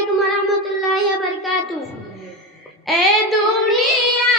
আলাইকুম রহমতুল্লাহ বরকাত এ দুনিয়া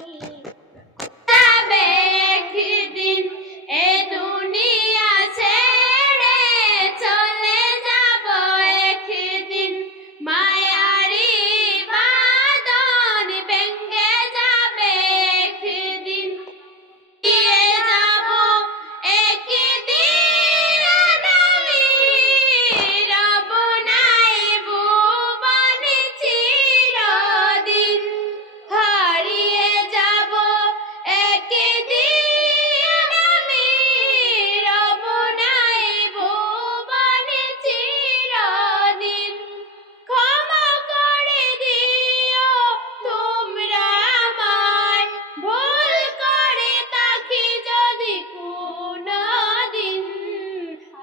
Bye.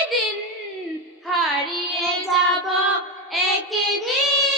একদিন হারিয়ে যাব একদিন।